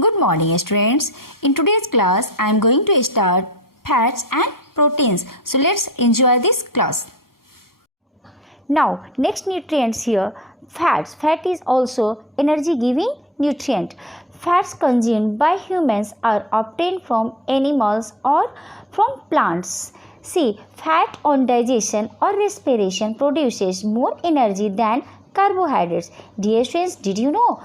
Good morning students. In today's class I am going to start fats and proteins. So let's enjoy this class. Now next nutrients here, fats. Fat is also energy giving nutrient. Fats consumed by humans are obtained from animals or from plants. See, fat on digestion or respiration produces more energy than carbohydrates. Dear friends, did you know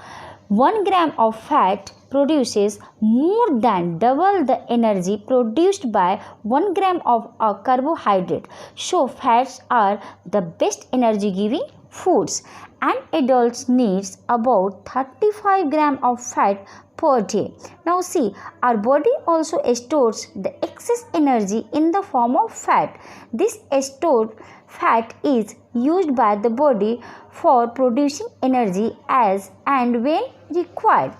1 gram of fat produces more than double the energy produced by 1 gram of a carbohydrate. So fats are the best energy giving foods. An adult needs about 35 gram of fat per day. Now see, our body also stores the excess energy in the form of fat. This stored fat is used by the body for producing energy as and when required.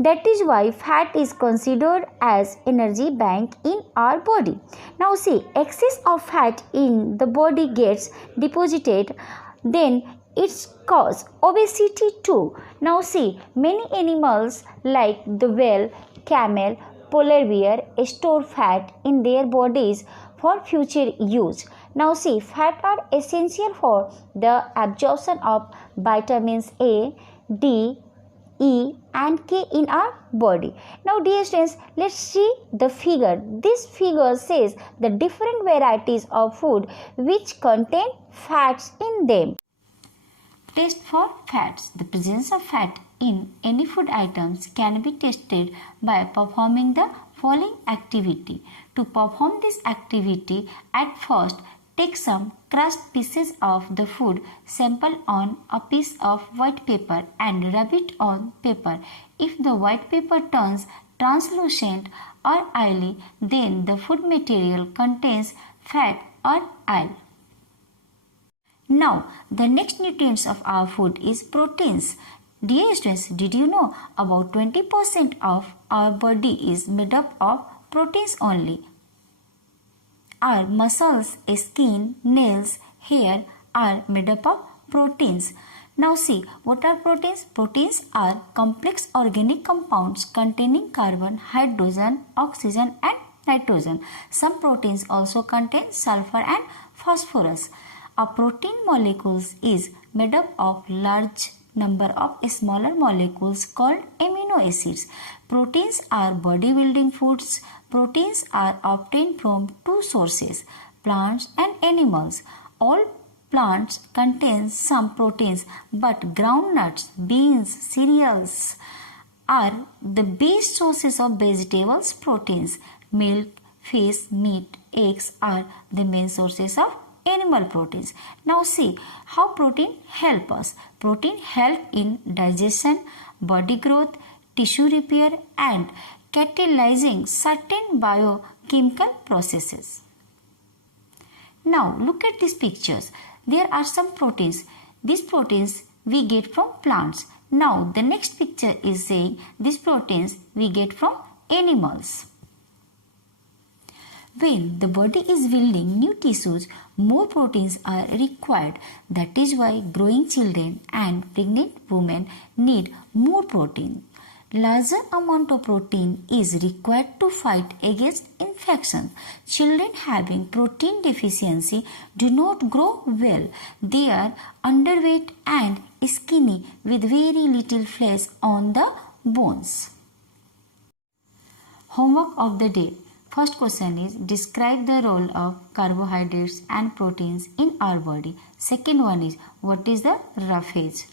That is why fat is considered as energy bank in our body. Now see, excess of fat in the body gets deposited, then it's cause obesity too. Now see, many animals like the whale, camel, polar bear store fat in their bodies for future use. Now see, fat are essential for the absorption of vitamins A, D, E and K in our body. Now dear students, let's see the figure. This figure says the different varieties of food which contain fats in them. Test for fats. The presence of fat in any food items can be tested by performing the following activity. To perform this activity, at first take some crushed pieces of the food sample on a piece of white paper and rub it on paper. If the white paper turns translucent or oily, then the food material contains fat or oil. Now, the next nutrients of our food is proteins. Dear students, did you know about 20% of our body is made up of proteins only? Our muscles, skin, nails, hair are made up of proteins. Now see, what are proteins? Proteins are complex organic compounds containing carbon, hydrogen, oxygen and nitrogen. Some proteins also contain sulfur and phosphorus. A protein molecule is made up of large number of smaller molecules called amino acids. Proteins are bodybuilding foods. Proteins are obtained from two sources, plants and animals. All plants contain some proteins, but groundnuts, beans, cereals are the best sources of vegetables proteins. Milk, fish, meat, eggs are the main sources of animal proteins. Now see how protein help us. Protein help in digestion, body growth, tissue repair and catalyzing certain biochemical processes. Now look at these pictures. There are some proteins. These proteins we get from plants. Now the next picture is saying these proteins we get from animals. When the body is building new tissues, more proteins are required. That is why growing children and pregnant women need more protein. Larger amount of protein is required to fight against infection. Children having protein deficiency do not grow well. They are underweight and skinny with very little flesh on the bones. Homework of the day. First question is, describe the role of carbohydrates and proteins in our body. Second one is, what is the roughage?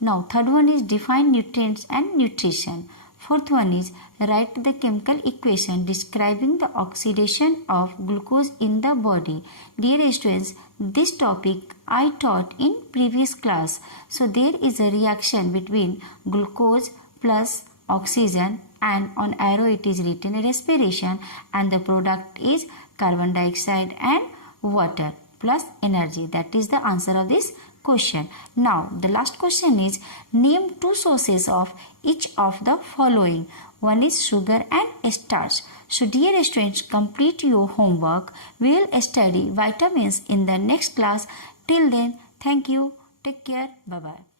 Now third one is, define nutrients and nutrition. Fourth one is, write the chemical equation describing the oxidation of glucose in the body. Dear students, this topic I taught in previous class. So there is a reaction between glucose plus oxygen and on arrow it is written respiration and the product is carbon dioxide and water plus energy. That is the answer of this question. Now the last question is, name two sources of each of the following. One is sugar and starch. So dear students, complete your homework. We will study vitamins in the next class. Till then, thank you. Take care. Bye-bye.